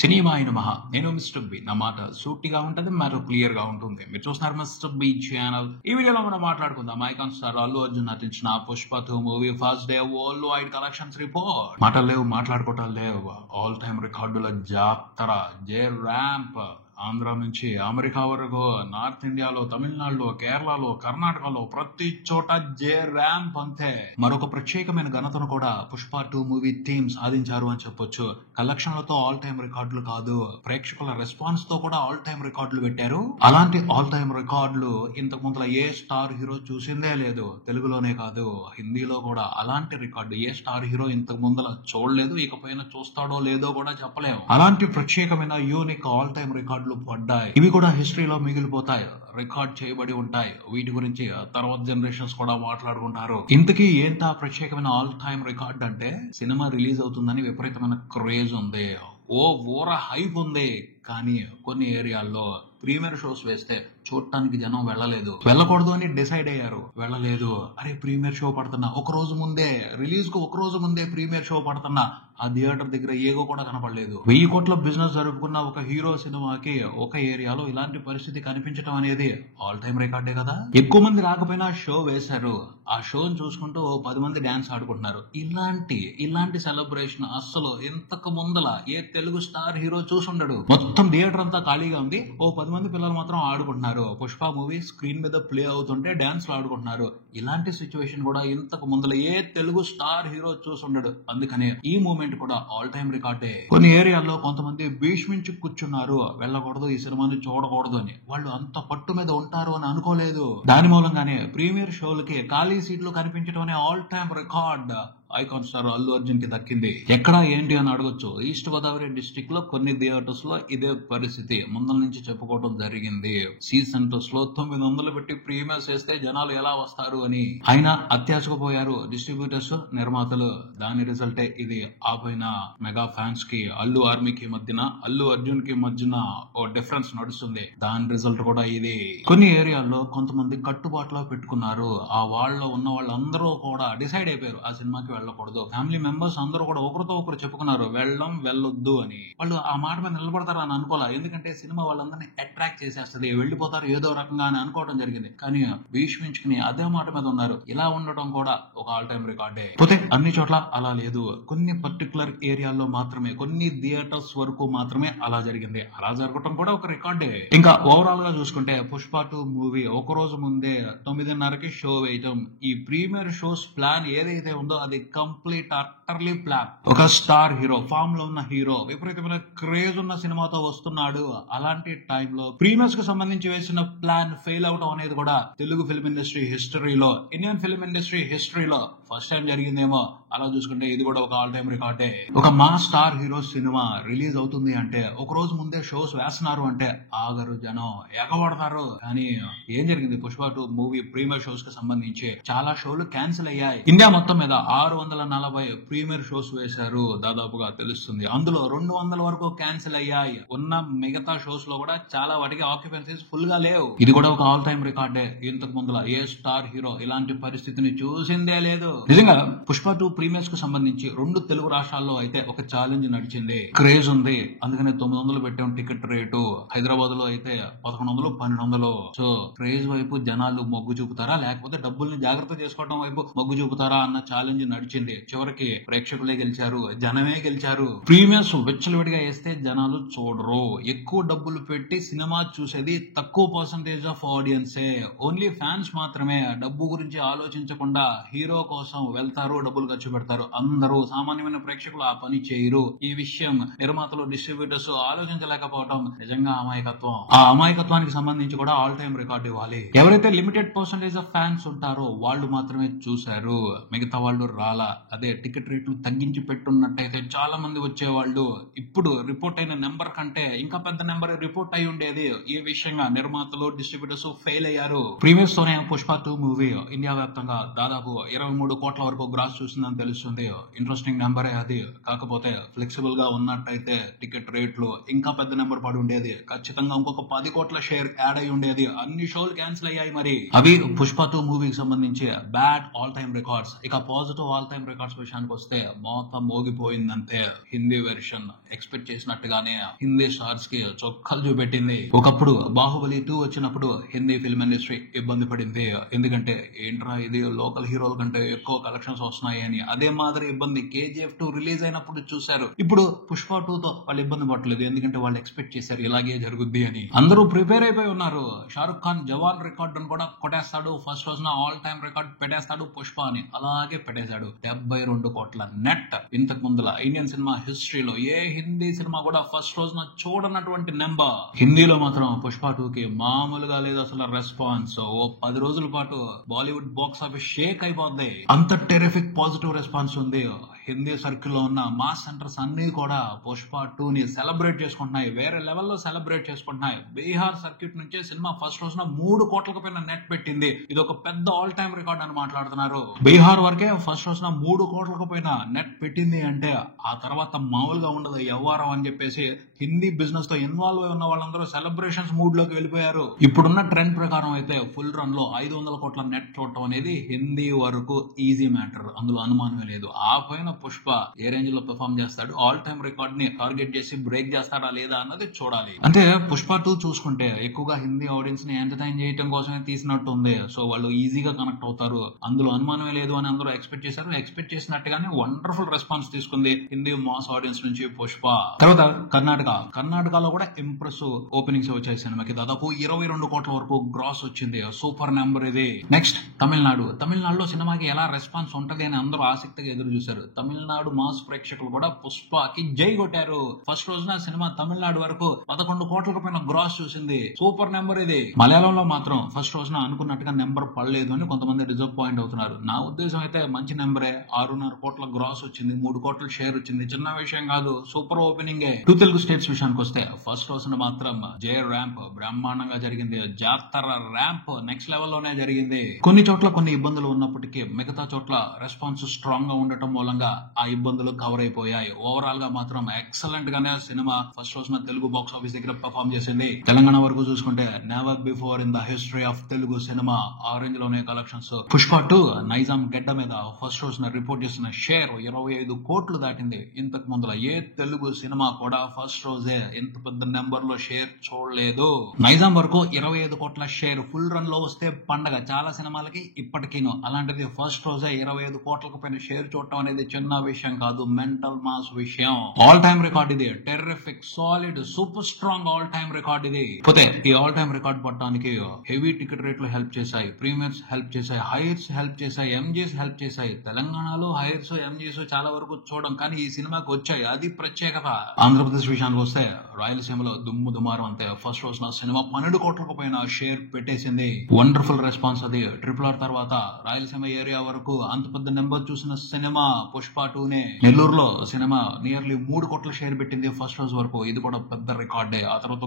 Cinema అయిన మహా నేను మిస్టర్ బి. నా మాట సూటిగా ఉంటది, మ్యాటర్ క్లియర్ గా ఉంటుంది. మీరు చూస్తున్నారు మిస్టర్ బి ఛానల్. ఈ వీడియోలో మనం మాట్లాడుకుందాం ఐకాన్ స్టార్ అల్లు అర్జున్ నటించిన Pushpa 2 movie first day world wide collections report. మాటలు లేవు, మాట్లాడుకోవటాలు లేవు. ఆల్ టైమ్ రికార్డుల జాతర జే ర్యాంప్. ఆంధ్ర నుంచి అమెరికా వరకు, నార్త్ ఇండియాలో, తమిళనాడులో, కేరళలో, కర్ణాటకలో ప్రతి చోట జే ర్యాంప్ అంతే. మరొక ప్రత్యేకమైన ఘనతను కూడా పుష్ప 2 మూవీ టీమ్ సాధించారు అని చెప్పొచ్చు. కలెక్షన్లతో ఆల్ టైమ్ రికార్డులు కాదు, ప్రేక్షకుల రెస్పాన్స్ తో కూడా ఆల్ టైమ్ రికార్డులు పెట్టారు. అలాంటి ఆల్ టైమ్ రికార్డులు ఇంతకు ముందు ఏ స్టార్ హీరో చూసిందే లేదు. తెలుగులోనే కాదు, హిందీలో కూడా అలాంటి రికార్డు ఏ స్టార్ హీరో ఇంతకు ముందు చూడలేదు, ఇకపైన చూస్తాడో లేదో కూడా చెప్పలేము. అలాంటి ప్రత్యేకమైన యూనిక్ ఆల్ టైమ్ రికార్డులు పడ్డాయి. ఇవి కూడా హిస్టరీలో మిగిలిపోతాయి, రికార్డ్ చేయబడి ఉంటాయి. వీటి గురించి తర్వాత జనరేషన్స్ కూడా మాట్లాడుకుంటారు. ఇంతకీ ఏంటా ప్రత్యేకమైన ఆల్ టైమ్ రికార్డ్ అంటే, సినిమా రిలీజ్ అవుతుందని విపరీతమైన క్రేజ్ ఉంది, ఊర హైప్ ఉంది. కానీ కొన్ని ఏరియాల్లో ప్రీమియర్ షోస్ వేస్తే చూడటానికి జనం వెళ్ళకూడదు అని డిసైడ్ అయ్యారు, వెళ్ళలేదు. అరే ప్రీమియర్ షో పడుతున్నా, ఒక రోజు ముందే రిలీజ్ కు ఒక రోజు ముందే ప్రీమియర్ షో పడుతున్నా, ఆ థియేటర్ దగ్గర ఏగో కూడా కనపడలేదు. 1000 కోట్ల బిజినెస్ జరుపుకున్న ఒక హీరో సినిమాకి ఒక ఏరియాలో ఇలాంటి పరిస్థితి కనిపించడం అనేది ఆల్ టైమ్ రికార్డే కదా. ఎక్కువ మంది రాకపోయినా షో వేశారు, ఆ షోని చూసుకుంటూ 10 మంది డాన్స్ ఆడుకుంటున్నారు. ఇలాంటి సెలబ్రేషన్ అస్సలు ఇంతకు ముందల ఏ తెలుగు స్టార్ హీరో చూసుండడు. మొత్తం థియేటర్ అంతా ఖాళీగా ఉంది, 10 మంది పిల్లలు మాత్రం ఆడుకుంటున్నారు. పుష్ప మూవీ స్క్రీన్ మీద ప్లే అవుతుంటే డాన్స్ ఆడుకుంటున్నారు. ఇలాంటి సిచ్యువేషన్ కూడా ఇంతకు ముందల ఏ తెలుగు స్టార్ హీరో చూసుండడు. అందుకనే ఈ మూమెంట్ కూడా ఆల్ టైమ్ రికార్డే. కొన్ని ఏరియాల్లో కొంతమంది భీష్మించి కూర్చున్నారు, వెళ్ళకూడదు, ఈ సినిమాని చూడకూడదు అని. వాళ్ళు అంత పట్టు మీద ఉంటారు అని అనుకోలేదు. దాని మూలంగానే ప్రీమియర్ షోలకి ఖాళీ సీట్లు కనిపించడం అనే all time record icon star Allu Arjun కి దక్కింది. ఎక్కడ ఏంటి అని అడగొచ్చు. ఈస్ట్ గోదావరి డిస్ట్రిక్ట్ లో కొన్ని థియేటర్స్ లో ఇదే పరిస్థితి ముందల నుంచి చెప్పుకోవడం జరిగింది. సి సెంటర్స్ లో 900 పెట్టి ప్రీమియర్స్ వేస్తే జనాలు ఎలా వస్తారు అని. అయినా అత్యాశపోయారు డిస్ట్రిబ్యూటర్స్, నిర్మాతలు. దాని రిజల్టే ఇది. ఆ పైన మెగా ఫ్యాన్స్ కి, అల్లు ఆర్మీకి మధ్యన, అల్లు అర్జున్ కి మధ్యన ఓ డిఫరెన్స్ నడుస్తుంది. దాని రిజల్ట్ కూడా ఇది. కొన్ని ఏరియాల్లో కొంతమంది కట్టుబాట్లో పెట్టుకున్నారు. ఆ వాళ్ళలో ఉన్న వాళ్ళందరూ కూడా డిసైడ్ అయిపోయారు ఆ సినిమాకి వెళ్ళకూడదు. ఫ్యామిలీ మెంబర్స్ అందరూ కూడా ఒకరితో ఒకరు చెప్పుకున్నారు వెళ్ళొద్దు అని. వాళ్ళు ఆ మాట మీద నిలబడతారు అని అనుకోలే, ఎందుకంటే సినిమా వాళ్ళందరినీ అట్రాక్ట్ చేసేస్తుంది, వెళ్ళిపోతారు ఏదో రకంగా అని అనుకోవడం జరిగింది. కానీ భీష్మించుకుని అదే మాట మీద ఉన్నారు. ఇలా ఉండటం కూడా ఒక ఆల్ టైమ్ రికార్డే. పోతే అన్ని చోట్ల అలా లేదు, కొన్ని పర్టికులర్ ఏరియాల్లో మాత్రమే, కొన్ని థియేటర్స్ వరకు మాత్రమే అలా జరిగింది. అలా జరగటం కూడా ఒక రికార్డే. ఇంకా ఓవరాల్ గా చూసుకుంటే పుష్ప 2 మూవీ ఒక రోజు ముందే 9:30కి షో వేయటం, ఈ ప్రీమియర్ షోస్ ప్లాన్ ఏదైతే ఉందో అది కంప్లీట్ అటర్లీ ప్లాన్. ఒక స్టార్ హీరో, ఫామ్ లో ఉన్న హీరో, విపరీతమైన క్రేజ్ ఉన్న సినిమాతో వస్తున్నాడు. అలాంటి టైంలో ప్రీమియర్స్ కు సంబంధించి వేసిన ప్లాన్ ఫెయిల్ అవడం అనేది కూడా తెలుగు ఫిల్మ్ ఇండస్ట్రీ హిస్టరీలో, ఇండియన్ ఫిల్మ్ ఇండస్ట్రీ హిస్టరీలో ఫస్ట్ టైం జరిగిందేమో. అలా చూసుకుంటే ఇది కూడా ఒక ఆల్ టైమ్ రికార్డే. ఒక మా స్టార్ హీరో సినిమా రిలీజ్ అవుతుంది అంటే, ఒక రోజు ముందే షోస్ వేస్తున్నారు అంటే ఆగరు, జనం ఎగబడతారు. కానీ ఏం జరిగింది, పుష్ప 2 మూవీ ప్రీమియర్ షోస్ కి సంబంధించి చాలా షోలు క్యాన్సిల్ అయ్యాయి. ఇండియా మొత్తం మీద 640 ప్రీమియర్ షోస్ వేశారు దాదాపుగా తెలుస్తుంది. అందులో 200 వరకు క్యాన్సిల్ అయ్యాయి. ఉన్న మిగతా షోస్ లో కూడా చాలా వాటికి ఆక్యుపెన్సీస్ ఫుల్ గా లేవు. ఇది కూడా ఒక ఆల్ టైమ్ రికార్డే. ఇంతకు ముందుల ఏ స్టార్ హీరో ఇలాంటి పరిస్థితిని చూసిందే లేదు. నిజంగా పుష్ప 2 ప్రీమియర్స్ కు సంబంధించి 2 తెలుగు రాష్ట్రాల్లో అయితే ఒక ఛాలెంజ్ నడిచింది. క్రేజ్ ఉంది, అందుకనే 900 పెట్టాం టికెట్ రేటు. హైదరాబాద్ లో అయితే 1100, 1200. సో క్రేజ్ వైపు జనాలు మొగ్గు చూపుతారా, లేకపోతే డబ్బుల్ని జాగ్రత్త చేసుకోవడం వైపు మొగ్గు చూపుతారా అన్న ఛాలెంజ్ నడిచింది. చివరికి ప్రేక్షకులే గెలిచారు, జనమే గెలిచారు. ప్రీమియర్స్ విచ్చలవిడిగా వేస్తే జనాలు చూడరు. ఎక్కువ డబ్బులు పెట్టి సినిమా చూసేది తక్కువ పర్సంటేజ్ ఆఫ్ ఆడియన్సే. ఓన్లీ ఫ్యాన్స్ మాత్రమే డబ్బు గురించి ఆలోచించకుండా హీరో కోసం వెళ్తారు, డబ్బులు ఖర్చు పెడతారు. అందరూ సామాన్యమైన ప్రేక్షకులు ఆ పని చేయరు. ఈ విషయం నిర్మాతలు, డిస్ట్రిబ్యూటర్స్ ఆలోచించలేకపోవడం నిజంగా అమాయకత్వం. ఆ అమాయకత్వానికి సంబంధించి కూడా ఆల్ టైమ్ రికార్డు ఇవ్వాలి. ఎవరైతే లిమిటెడ్ పర్సంటేజ్ ఆఫ్ ఫ్యాన్స్ ఉంటారో వాళ్ళు మాత్రమే చూశారు, మిగతా వాళ్ళు రాలా. అదే టికెట్ రేట్లు తగ్గించి పెట్టున్నట్టయితే చాలా మంది వచ్చేవాళ్ళు. ఇప్పుడు రిపోర్ట్ అయిన నెంబర్ కంటే ఇంకా పెద్ద నెంబర్ రిపోర్ట్ అయి ఉండేది. ఈ విషయంగా నిర్మాతలు, డిస్ట్రిబ్యూటర్స్ ఫెయిల్ అయ్యారు. ప్రీమియర్స్ తోనే పుష్ప 2 మూవీ ఇండియా వ్యాప్తంగా దాదాపు 23 కోట్ల వరకు గ్రాస్ చూసిందని తెలుస్తుంది. ఇంట్రెస్టింగ్ నెంబరే అది. కాకపోతే ఫ్లెక్సిబుల్ గా ఉన్నట్టయితే టికెట్ రేట్లు ఇంకా పెద్ద నెంబర్ పడి ఉండేది. ఖచ్చితంగా ఇంకొక 10 కోట్ల షేర్ యాడ్ అయి ఉండేది. అన్ని షోలు క్యాన్సిల్ అయ్యాయి. మరి అవి పుష్ప 2 మూవీకి సంబంధించి బ్యాడ్ ఆల్ టైమ్ రికార్డ్స్. ఇక పాజిటివ్ ఆల్ టైమ్ రికార్డ్స్ విషయానికి వస్తే మొత్తం మోగిపోయిందంటే హిందీ వెర్షన్ ఎక్స్పెక్ట్ చేసినట్టుగానే హిందీ స్టార్స్ కి చొక్కలు చూపెట్టింది. ఒకప్పుడు బాహుబలి 2 వచ్చినప్పుడు హిందీ ఫిల్మ్ ఇండస్ట్రీ ఇబ్బంది పడింది. ఎందుకంటే ఏంట్రా ఇది లోకల్ హీరోల కంటే ఎక్కువ కలెక్షన్స్ వస్తున్నాయి అని. అదే మాదిరి ఇబ్బంది KGF 2 రిలీజ్ అయినప్పుడు చూశారు. ఇప్పుడు పుష్ప 2 తో వాళ్ళు ఇబ్బంది పడలేదు. ఎందుకంటే వాళ్ళు ఎక్స్పెక్ట్ చేశారు ఇలాగే జరుగుద్ది అని. అందరూ ప్రిపేర్ అయిపోయి ఉన్నారు. షారుఖ్ ఖాన్ జవాన్ రికార్డు కూడా కొట్టేస్తాడు, ఫస్ట్ రోజున ఆల్ టైమ్ రికార్డ్ పెట్టేస్తాడు పుష్ప అని. అలాగే పెట్టేశాడు. 72 కోట్ల నెట్. ఇంతకు ముందుల ఇండియన్ సినిమా హిస్టరీలో ఏ హిందీ సినిమా కూడా ఫస్ట్ రోజున చూడనటువంటి నెంబర్. హిందీలో మాత్రం పుష్ప 2 కి మామూలుగా లేదు అసలు రెస్పాన్స్. ఓ 10 రోజుల పాటు బాలీవుడ్ బాక్స్ ఆఫీస్ షేక్ అయిపోద్ది. అంత టెరిఫిక్ పాజిటివ్ రెస్పాన్స్ ఉంది. హిందీ సర్కిల్ లో ఉన్న మాస్ సెంటర్స్ అన్ని కూడా పుష్ప 2 ని సెలబ్రేట్ చేసుకుంటున్నాయి. వేరే లెవెల్లో సెలబ్రేట్ చేసుకుంటున్నాయి. బీహార్ సర్క్యూట్ నుంచే సినిమా ఫస్ట్ రోజున 3 కోట్లకు పైన నెట్ పెట్టింది. ఇది ఒక పెద్ద ఆల్ టైమ్ రికార్డ్ అని మాట్లాడుతున్నారు. బీహార్ వరకే ఫస్ట్ రోజున 3 కోట్లకు పైన నెట్ పెట్టింది అంటే ఆ తర్వాత మామూలుగా ఉండదు వ్యవహారం అని చెప్పేసి హిందీ బిజినెస్ తో ఇన్వాల్వ్ అయి ఉన్న వాళ్ళందరూ సెలబ్రేషన్స్ మూడ్ లోకి వెళ్ళిపోయారు. ఇప్పుడున్న ట్రెండ్ ప్రకారం అయితే ఫుల్ రన్ లో 500 కోట్ల నెట్ చూడటం అనేది హిందీ వరకు ఈజీ మ్యాటర్. అందులో అనుమానమే లేదు. ఆ పైన పుష్ప ఏ రేంజ్ లో పెర్ఫార్మ్ చేస్తాడు, ఆల్ టైమ్ రికార్డ్ ని టార్గెట్ చేసి బ్రేక్ చేస్తాడా లేదా అన్నది చూడాలి. అంటే పుష్ప 2 చూసుకుంటే ఎక్కువగా హిందీ ఆడియన్స్ ని ఎంటర్టైన్ చేయడం కోసమే తీసినట్టు ఉంది. సో వాళ్ళు ఈజీగా కనెక్ట్ అవుతారు. అందులో అనుమానమే లేదు అని అందరూ ఎక్స్పెక్ట్ చేశారు. ఎక్స్పెక్ట్ చేసినట్టుగానే వండర్ఫుల్ రెస్పాన్స్ తీసుకుంది హిందీ మాస్ ఆడియన్స్ నుంచి పుష్ప. తర్వాత కర్ణాటకలో కూడా ఇంప్రెసివ్ ఓపెనింగ్స్ వచ్చాయి సినిమాకి. దాదాపు 22 కోట్ల వరకు గ్రాస్ వచ్చింది. సూపర్ నెంబర్ ఇది. నెక్స్ట్ తమిళనాడులో సినిమాకి ఎలా రెస్పాన్స్ ఉంటది అని అందరూ ఆసక్తిగా ఎదురు చూశారు. తమిళనాడు మాస్ ప్రేక్షకులు కూడా పుష్పకి జై కొట్టారు. ఫస్ట్ రోజున సినిమా తమిళనాడు వరకు 11 కోట్లకు పైన గ్రాస్ చూసింది. సూపర్ నెంబర్ ఇది. మలయాళంలో మాత్రం ఫస్ట్ రోజున అనుకున్నట్టుగా నెంబర్ పడలేదు అని కొంతమంది డిసప్పాయింట్ అవుతున్నారు. నా ఉద్దేశం అయితే మంచి నెంబరే. 6.5 కోట్ల గ్రాస్ వచ్చింది. 3 కోట్ల షేర్ వచ్చింది. చిన్న విషయం కాదు. Super opening. 2 తెలుగు స్టేట్స్ విషయానికి వస్తే ఫస్ట్ రోజున మాత్రం జే ర్యాంప్ బ్రహ్మాండంగా జరిగింది. జాతర ర్యాంప్ నెక్స్ట్ లెవెల్ లోనే జరిగింది. కొన్ని చోట్ల కొన్ని ఇబ్బందులు ఉన్నప్పటికీ మిగతా చోట్ల రెస్పాన్స్ స్ట్రాంగ్ గా ఉండటం మూలంగా ఆ ఇబ్బందులు కవర్ అయిపోయాయి. ఓవరాల్ గా మాత్రం ఎక్సలెంట్ గానే సినిమా ఫస్ట్ రోజున తెలుగు బాక్స్ ఆఫీస్ దగ్గర పర్ఫార్మ్ చేసింది. తెలంగాణ వరకు చూసుకుంటే never before in the history of Telugu cinema orange లోనే కలెక్షన్స్. పుష్ప 2 నైజాం గడ్డ మీద ఫస్ట్ రోజున రిపోర్ట్ చేసిన షేర్ 25 కోట్లు దాటింది. ఇంతకు ముందుల ఏ తెలుగు సినిమా కూడా ఫస్ట్ రోజే ఇంత పెద్ద నెంబర్ లో షేర్ చూడలేదు. నైజాం వరకు 25 కోట్ల షేర్ ఫుల్ రన్ లో వస్తే పండగ చాలా సినిమాలకి ఇప్పటికీను. అలాంటిది ఫస్ట్ రోజే 25 కోట్లకు పైన షేర్ చూడటం అనేది చిన్న విషయం కాదు. మెంటల్ మాస్ విషయం. ఆల్ టైమ్ రికార్డ్ ఇది. Terrific solid super strong all time record ఇది. పోతే ఈ ఆల్ టైమ్ రికార్డ్ పట్టడానికి హెవీ టికెట్ రేట్లు హెల్ప్ చేశాయి. ప్రీమియర్స్ హెల్ప్ చేశాయి. హైర్స్ హెల్ప్ చేశాయి. ఎంజీస్ హెల్ప్ చేశాయి. తెలంగాణలో హైర్స్ ఎంజీస్ చాలా వరకు చూడడం కానీ ఈ సినిమాకి వచ్చాయి. అది ప్రత్యేకత. ఆంధ్రప్రదేశ్ విషయానికి వస్తే రాయలసీమలో దుమ్ము దుమారం అంతే. ఫస్ట్ రోజున సినిమా 12 కోట్లకు పైన షేర్ పెట్టేసింది. వండర్ఫుల్ రెస్పాన్స్ అది. RRR తర్వాత రాయలసీమ ఏరియా వరకు అంత పెద్ద నెంబర్ చూసిన సినిమా పుష్ప 2 నే. నెల్లూరులో సినిమా నియర్లీ 3 కోట్ల షేర్ పెట్టింది ఫస్ట్ రోజు వరకు. ఇది కూడా పెద్ద రికార్డే. ఆ తర్వాత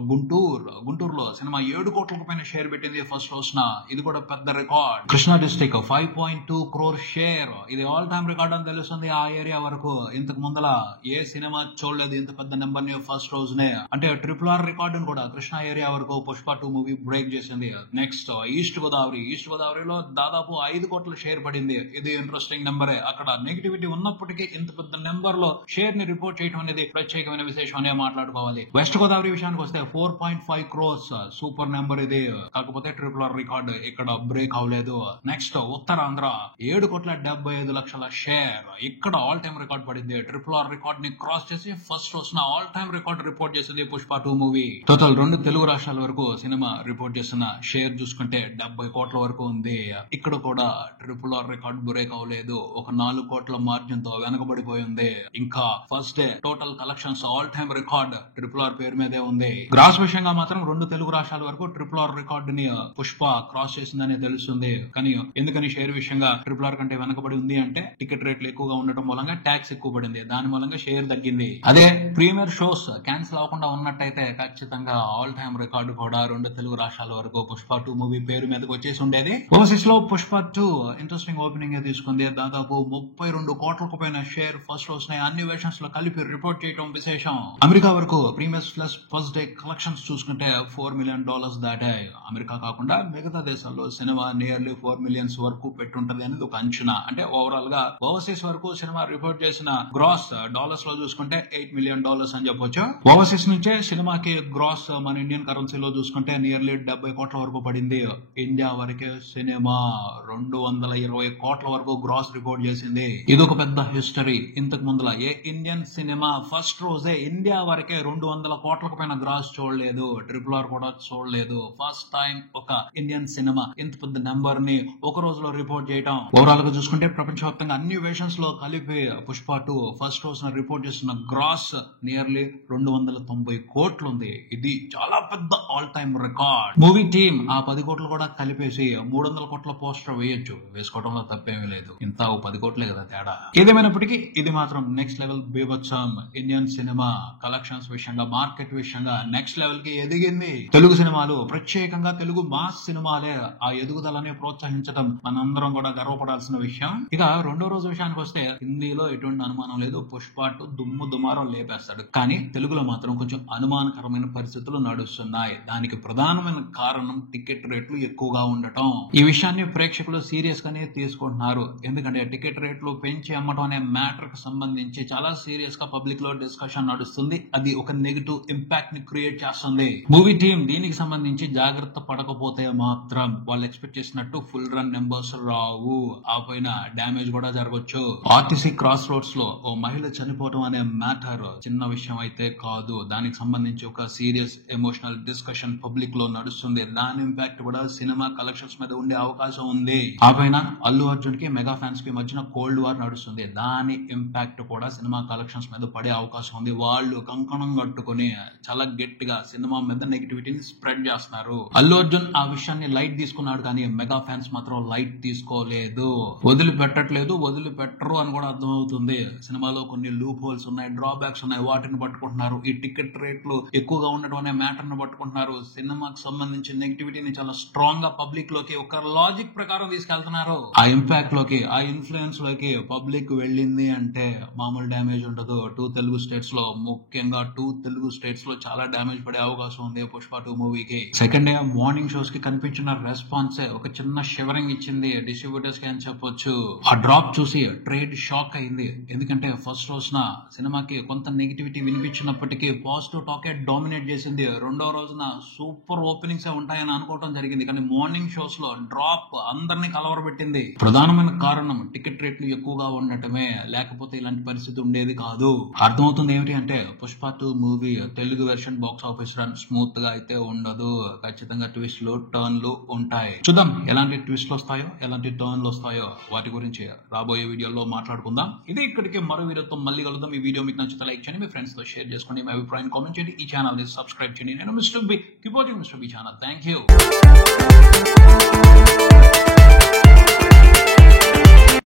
గుంటూరులో సినిమా 7 కోట్లకు పైన షేర్ పెట్టింది ఫస్ట్ రోజున. ఇది కూడా పెద్ద record. Krishna district 5.2 crore share. ఇది ఆల్ టైమ్ రికార్డ్ అని తెలుస్తుంది. ఆ ఏరియా వరకు ఇంతకు ముందల ఏ సినిమా చూడలేదు ఇంత పెద్ద నెంబర్ ని ఫస్ట్ రోజునే. అంటే RRR రికార్డు కూడా కృష్ణా ఏరియా వరకు పుష్ప 2 మూవీ బ్రేక్ చేసింది. నెక్స్ట్ ఈస్ట్ గోదావరిలో దాదాపు 5 కోట్ల షేర్ పడింది. ఇది ఇంట్రెస్టింగ్ నెంబరే. అక్కడ నెగిటివిటీ ఉన్నప్పటికీ ఇంత పెద్ద నెంబర్ లో షేర్ ని రిపోర్ట్ చేయడం అనేది ప్రత్యేకమైన విశేషం అనే మాట్లాడుకోవాలి. వెస్ట్ గోదావరి విషయానికి వస్తే 4.5 crores సూపర్ నెంబర్ ఇది. కాకపోతే RRR రికార్డ్ ఇక్కడ బ్రేక్ అవ్వలేదు. Next Uttarandhra 7,75,00,000 share. ఇక్కడ ఆల్ టైమ్ రికార్డ్ పడింది. RRR రికార్డ్ ని క్రాస్ చేసి ఫస్ట్ రోజున ఆల్ టైమ్ రికార్డ్ రిపోర్ట్ చేసింది పుష్ప 2 మూవీ. టోటల్ 2 తెలుగు రాష్ట్రాల వరకు సినిమా రిపోర్ట్ చేసిన షేర్ చూసుకుంటే 70 కోట్ల వరకు ఉంది. ఇక్కడ కూడా RRR రికార్డ్ బ్రేక్ అవ్వలేదు. ఒక 4 కోట్ల మార్జిన్ తో వెనకబడిపోయింది. ఇంకా first day total collections all time record RRR పేరు మీదే ఉంది. గ్రాస్ విషయంగా మాత్రం 2 తెలుగు రాష్ట్రాల వరకు RRR రికార్డ్ ని పుష్ప క్రాస్ చేసిందని తెలుస్తుంది. కానీ ఎందుకని షేర్ విషయంగా RRR కంటే వెనకబడి ఉంది అంటే టికెట్ రేట్లు ఎక్కువగా ఉండటం మూలంగా ట్యాక్స్ ఎక్కువ పడింది. దాని మూలంగా షేర్ తగ్గింది. అదే ప్రీమియర్ షోస్ క్యాన్సిల్ అవ్వకుండా కాకుండా ఉన్నట్టయితే ఖచ్చితంగా ఆల్ టైమ్ రికార్డు కూడా 2 తెలుగు రాష్ట్రాల వరకు పుష్ప 2 మూవీ పేరు మీదకి వచ్చేసి ఉండేది. ఓవర్సీస్ లో పుష్ప 2 ఇంట్రెస్టింగ్ ఓపెనింగ్ తీసుకుంది. దాదాపు 32 కోట్లకు పైన షేర్ ఫస్ట్ రోజు అన్ని వెర్షన్స్ లో కలిపి రిపోర్ట్ చేయడం విశేషం. అమెరికా వరకు premieres plus first day collections చూసుకుంటే $4 million దాటాయి. అమెరికా కాకుండా మిగతా దేశాల్లో సినిమా నియర్లీ 4 million వరకు పెట్టుంటది అనేది ఒక అంచనా. అంటే ఓవరాల్ గా ఓవర్సీస్ వరకు సినిమా రిపోర్ట్ చేసిన గ్రాస్ డాలర్స్ లో చూసుకుంటే $8 million అని చెప్పొచ్చు. ఓవర్సీస్ నుంచే సినిమాకి గ్రాస్ మన ఇండియన్ కరెన్సీలో చూసుకుంటే నియర్లీ 70 కోట్ల వరకు పడింది. ఇండియా వరకే సినిమా 220 కోట్ల వరకు గ్రాస్ రిపోర్ట్ చేసింది. ఇదొక పెద్ద హిస్టరీ. ఇంతకు ముందులా ఏ ఇండియన్ సినిమా ఫస్ట్ రోజే ఇండియా వరకే 200 కోట్లకు పైన గ్రాస్ చూడలేదు. RRR కూడా చూడలేదు. ఫస్ట్ టైం ఒక ఇండియన్ సినిమా ఇంత పెద్ద నెంబర్ ని ఒక రోజులో రిపోర్ట్ చేయడం. ఓవరాల్ గా చూసుకుంటే ప్రపంచవ్యాప్తంగా అన్ని వేషన్స్ లో కలిపి పుష్ప 2 ఫస్ట్ రోజున రిపోర్ట్ చేసిన గ్రాస్ నియర్లీ 290 కోట్లు ఉంది. ఇది చాలా పెద్ద all time record. Movie team ఆ 10 కోట్లు కూడా కలిపేసి 300 కోట్ల పోస్టర్ వేయొచ్చు. వేసుకోవడంలో తప్పేమీ లేదు. ఇంత 10 కోట్లే కదా తేడా. ఏదేమైనప్పటికీ ఇది మాత్రం నెక్స్ట్ లెవెల్ బీభత్సం. ఇండియన్ సినిమా కలెక్షన్స్ విషయంగా మార్కెట్ విషయంగా నెక్స్ట్ లెవెల్ కి ఎదిగింది. తెలుగు సినిమాలు ప్రత్యేకంగా తెలుగు మాస్ సినిమాలే ఆ ఎదుగుదలని ప్రోత్సహించడం మనందరం కూడా గర్వపడాల్సిన విషయం. ఇక రెండో రోజు విషయానికి వస్తే హిందీలో ఎటువంటి అనుమానం లేదు, పుష్ప 2 దుమ్ము దుమారం లేపేస్తాడు. కానీ తెలుగులో మాత్రం కొంచెం అనుమానకరమైన పరిస్థితులు నడుస్తున్నాయి. దానికి ప్రధానమైన కారణం టికెట్ రేట్లు ఎక్కువగా ఉండటం. ఈ విషయాన్ని ప్రేక్షకులు సీరియస్ గానే తీసుకుంటున్నారు. ఎందుకంటే టికెట్ రేట్లు పెంచి అమ్మటం అనే మ్యాటర్ కు సంబంధించి చాలా సీరియస్ గా పబ్లిక్ లో డిస్కషన్ నడుస్తుంది. అది ఒక నెగిటివ్ ఇంపాక్ట్ ని క్రియేట్ చేస్తుంది. మూవీ టీమ్ దీనికి సంబంధించి జాగ్రత్త పడకపోతే మాత్రం వాళ్ళు ఎక్స్పెక్ట్ చేసినట్టు ఫుల్ రన్ నెంబర్స్ రావు. ఆ పైన డ్యామేజ్ కూడా జరగవచ్చు. ఆర్టీసీ క్రాస్ రోడ్స్ లో ఓ మహిళ చనిపోవడం అనే మ్యాటర్ చిన్న విషయం అయితే కాదు. దానికి సంబంధించి ఒక సీరియస్ ఎమోషనల్ డిస్కషన్ పబ్లిక్ లో నడుస్తుంది. దాని ఇంపాక్ట్ కూడా సినిమా కలెక్షన్స్ మీద ఉండే అవకాశం ఉంది. ఆ పైన అల్లు అర్జున్ కి మెగా ఫ్యాన్స్ కి మధ్యన కోల్డ్ వార్ నడుస్తుంది. దాని ఇంపాక్ట్ కూడా సినిమా కలెక్షన్స్ మీద పడే అవకాశం ఉంది. వాళ్ళు కంకణం కట్టుకుని చాలా గట్టిగా సినిమా మీద నెగిటివిటీని స్ప్రెడ్ చేస్తున్నారు. అల్లు అర్జున్ ఆ విషయాన్ని లైట్ తీసుకున్నాడు, కానీ మెగా ఫ్యాన్స్ మాత్రం లైట్ తీసుకోలేదు. వదిలిపెట్టట్లేదు, వదిలిపెట్టరు అని కూడా అర్థమవుతుంది. సినిమాలో కొన్ని లూప్ హోల్స్ ఉన్నాయి, డ్రాబ్యాక్స్ ఉన్నాయి. వాటిని పట్టుకుంటున్నారు. ఈ టికెట్ రేట్లు ఎక్కువగా ఉండడం అనే మ్యాటర్ ని పట్టుకుంటున్నారు. సినిమాకి సంబంధించి నెగిటివిటీని చాలా స్ట్రాంగ్ గా పబ్లిక్ లోకి ఒక లాజిక్ ప్రకారం తీసుకెళ్తున్నారు. ఆ ఇంపాక్ట్ లోకి, ఆ ఇన్ఫ్లుయెన్స్ లోకి పబ్లిక్ వెళ్ళింది అంటే మామూలు డ్యామేజ్ ఉండదు. 2 తెలుగు స్టేట్స్ లో, ముఖ్యంగా 2 తెలుగు స్టేట్స్ లో చాలా డ్యామేజ్ పడే అవకాశం ఉంది పుష్ప 2 మూవీకి. సెకండ్ డే మార్నింగ్ షోస్ కి కనిపించిన రెస్పాన్స్ ఒక చిన్న షివరింగ్ ఇచ్చింది డిస్ట్రిబ్యూటర్స్ కి అని చెప్పొచ్చు. ఆ డ్రాప్ చూసి ట్రేడ్ షాక్ అయింది. ఎందుకంటే ఫస్ట్ రోజున సినిమాకి కొంత నెగిటివిటీ వినిపించినప్పటికీ పాజిటివ్ టాకే డామినేట్ చేసింది. రెండో రోజున సూపర్ ఓపెనింగ్స్ ఉంటాయని అనుకోవడం జరిగింది. కానీ మార్నింగ్ షోస్ లో డ్రాప్ అందరినీ కలవరబెట్టింది. ప్రధానమైన కారణం టికెట్ రేట్లు ఎక్కువగా ఉండటమే. లేకపోతే ఇలాంటి పరిస్థితి ఉండేది కాదు. అర్థమవుతుంది ఏమిటి అంటే Pushpa 2 movie Telugu version box office run smooth గా అయితే ఉండదు. ఖచ్చితంగా ట్విస్ట్లు, టర్న్లు ఉంటాయి. చూద్దాం ఎలాంటి ట్విస్ట్లు వస్తాయో, ఎలాంటి టర్న్లు వస్తాయో వాటి గురించి రాబోయే వీడియోలో మాట్లాడుకుందాం. ఇదే ఇక్కడికి మరో వీడియోతో మళ్ళీ కలుద్దాం. ఈ వీడియో మీకు నచ్చితే లైక్ చేయండి, మీ ఫ్రెండ్స్ తో షేర్ చేసుకోండి, మీ అభిప్రాయం కామెంట్ చేయండి. ఈ ఛానల్ ని సబ్స్క్రైబ్ చేయండి. నేను mister B, keep watching mister B channel. Thank you.